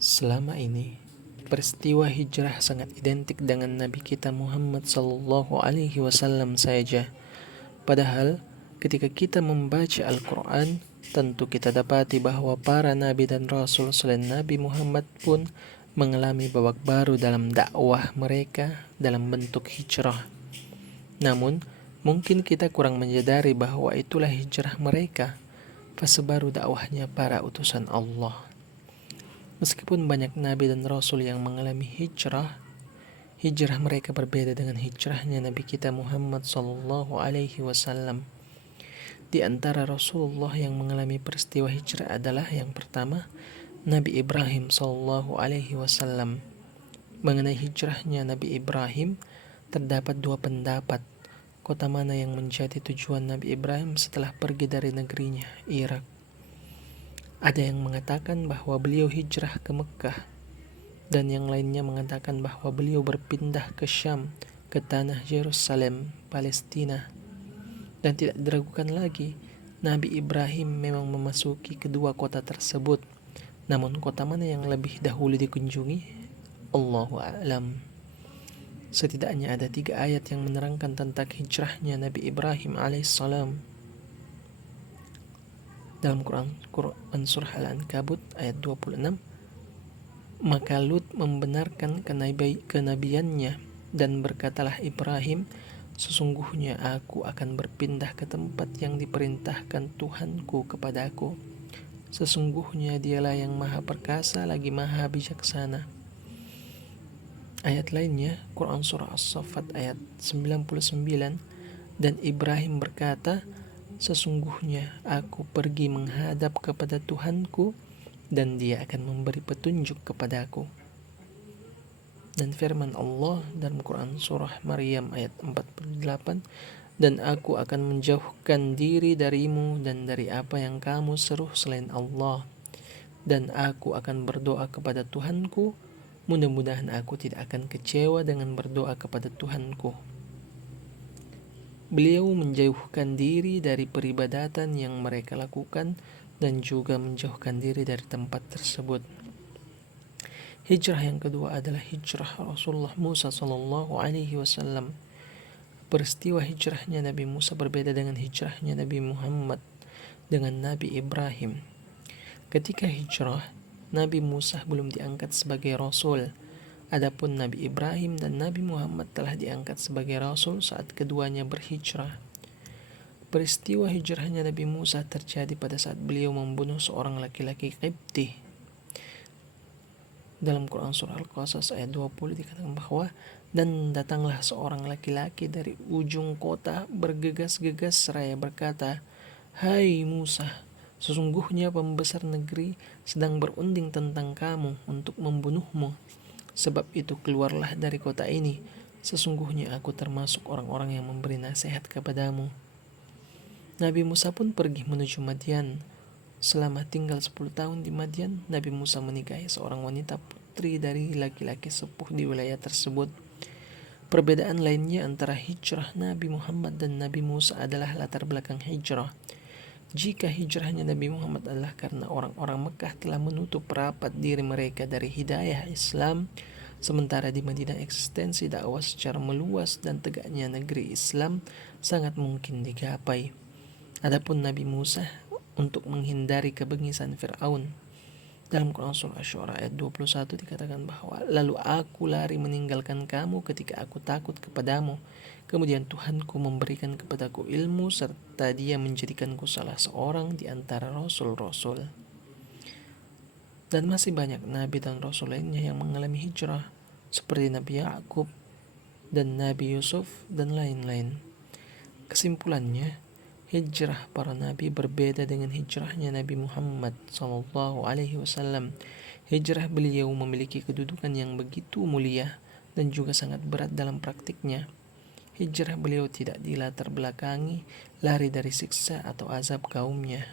Selama ini, peristiwa hijrah sangat identik dengan Nabi kita Muhammad Sallallahu Alaihi Wasallam saja. Padahal, ketika kita membaca Al-Quran, tentu kita dapati bahwa para Nabi dan Rasul selain Nabi Muhammad pun mengalami babak baru dalam dakwah mereka dalam bentuk hijrah. Namun, mungkin kita kurang menyadari bahwa itulah hijrah mereka, fase baru dakwahnya para utusan Allah. Meskipun banyak nabi dan rasul yang mengalami hijrah mereka berbeda dengan hijrahnya Nabi kita Muhammad sallallahu alaihi wasallam. Di antara Rasulullah yang mengalami peristiwa hijrah adalah yang pertama, Nabi Ibrahim sallallahu alaihi wasallam. Mengenai hijrahnya Nabi Ibrahim, terdapat dua pendapat. Kota mana yang menjadi tujuan Nabi Ibrahim setelah pergi dari negerinya, Irak? Ada yang mengatakan bahwa beliau hijrah ke Mekah, dan yang lainnya mengatakan bahwa beliau berpindah ke Syam, ke tanah Yerusalem, Palestina. Dan tidak diragukan lagi, Nabi Ibrahim memang memasuki kedua kota tersebut. Namun kota mana yang lebih dahulu dikunjungi? Allahu a'lam. Setidaknya ada 3 ayat yang menerangkan tentang hijrahnya Nabi Ibrahim alaihissalam. Dalam Quran Surah Al-Ankabut ayat 26, maka Lut membenarkan kenabiannya dan berkatalah Ibrahim, sesungguhnya aku akan berpindah ke tempat yang diperintahkan Tuhanku kepadaku. Sesungguhnya dialah yang maha perkasa lagi maha bijaksana. Ayat lainnya, Quran Surah As-Saffat ayat 99, dan Ibrahim berkata, sesungguhnya aku pergi menghadap kepada Tuhanku dan dia akan memberi petunjuk kepadaku. Dan firman Allah dalam Quran Surah Maryam ayat 48, dan aku akan menjauhkan diri darimu dan dari apa yang kamu seru selain Allah. Dan aku akan berdoa kepada Tuhanku, mudah-mudahan aku tidak akan kecewa dengan berdoa kepada Tuhanku. Beliau menjauhkan diri dari peribadatan yang mereka lakukan dan juga menjauhkan diri dari tempat tersebut. Hijrah yang kedua adalah hijrah Rasulullah Musa sallallahu alaihi wasallam. Peristiwa hijrahnya Nabi Musa berbeda dengan hijrahnya Nabi Muhammad dengan Nabi Ibrahim. Ketika hijrah, Nabi Musa belum diangkat sebagai rasul. Adapun Nabi Ibrahim dan Nabi Muhammad telah diangkat sebagai rasul saat keduanya berhijrah. Peristiwa hijrahnya Nabi Musa terjadi pada saat beliau membunuh seorang laki-laki Qibti. Dalam Quran Surah Al-Qasas ayat 20 dikatakan bahwa, dan datanglah seorang laki-laki dari ujung kota bergegas-gegas seraya berkata, hai Musa, sesungguhnya pembesar negeri sedang berunding tentang kamu untuk membunuhmu. Sebab itu keluarlah dari kota ini. Sesungguhnya aku termasuk orang-orang yang memberi nasihat kepadamu. Nabi Musa pun pergi menuju Madian. Selama tinggal 10 tahun di Madian, Nabi Musa menikahi seorang wanita putri dari laki-laki sepuh di wilayah tersebut. Perbedaan lainnya antara hijrah Nabi Muhammad dan Nabi Musa adalah latar belakang hijrah. Jika hijrahnya Nabi Muhammad adalah karena orang-orang Mekah telah menutup rapat diri mereka dari hidayah Islam, sementara di Madinah eksistensi dakwah secara meluas dan tegaknya negeri Islam sangat mungkin digapai. Adapun Nabi Musa untuk menghindari kebengisan Fir'aun. Dalam Quran Surah Asy-Syu'ara ayat 21 dikatakan bahwa, lalu aku lari meninggalkan kamu ketika aku takut kepadamu. Kemudian Tuhanku memberikan kepadaku ilmu serta dia menjadikanku salah seorang di antara rasul-rasul. Dan masih banyak nabi dan rasul lainnya yang mengalami hijrah, seperti Nabi Yakub dan Nabi Yusuf dan lain-lain. Kesimpulannya, hijrah para nabi berbeda dengan hijrahnya Nabi Muhammad sallallahu alaihi wasallam. Hijrah beliau memiliki kedudukan yang begitu mulia dan juga sangat berat dalam praktiknya. Hijrah beliau tidak dilatar belakangi lari dari siksa atau azab kaumnya.